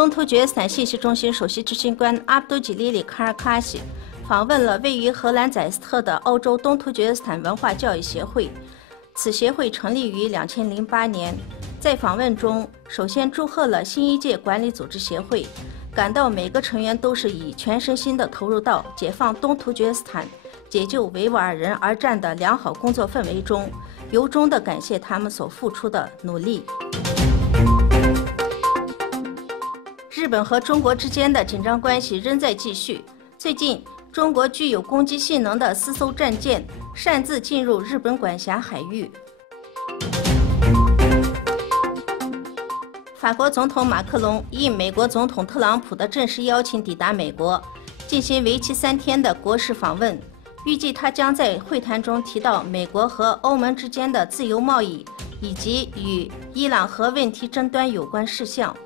东突厥斯坦信息中心首席执行官阿卜杜吉里里·卡尔卡西访问了位于荷兰宰斯特的欧洲东突厥斯坦文化教育协会。此协会成立于2008年。在访问中，首先祝贺了新一届管理组织协会，感到每个成员都是以全身心地投入到解放东突厥斯坦、解救维吾尔人而战的良好工作氛围中，由衷地感谢他们所付出的努力。日本和中国之间的紧张关系仍在继续。最近，中国具有攻击性能的4艘战舰擅自进入日本管辖海域。法国总统马克龙应美国总统特朗普的正式邀请抵达美国，进行为期3天的国事访问。预计他将在会谈中提到美国和欧盟之间的自由贸易，以及与伊朗核问题争端有关事项。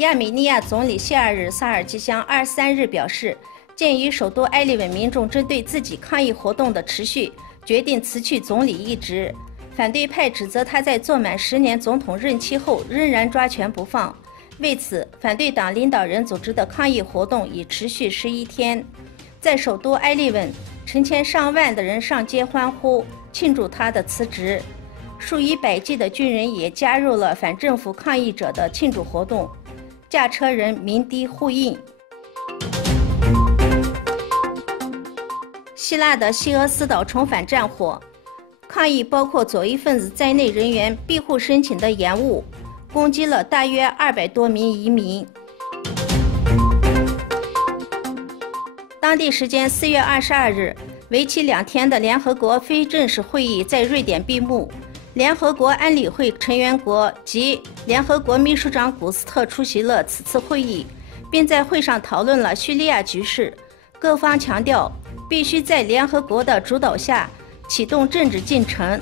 亚美尼亚总理谢尔日·萨尔吉香23日表示，鉴于首都埃利文民众针对自己抗议活动的持续，决定辞去总理一职。反对派指责他在做满10年总统任期后仍然抓权不放。为此，反对党领导人组织的抗议活动已持续11天。在首都埃利文，成千上万的人上街欢呼，庆祝他的辞职。数以百计的军人也加入了反政府抗议者的庆祝活动，驾车人鸣笛呼应。希腊的西俄斯岛重返战火，抗议包括左翼分子在内人员庇护申请的延误，攻击了大约200多名移民。当地时间4月22日，为期2天的联合国非正式会议在瑞典闭幕。联合国安理会成员国及联合国秘书长古斯特出席了此次会议，并在会上讨论了叙利亚局势。各方强调，必须在联合国的主导下启动政治进程，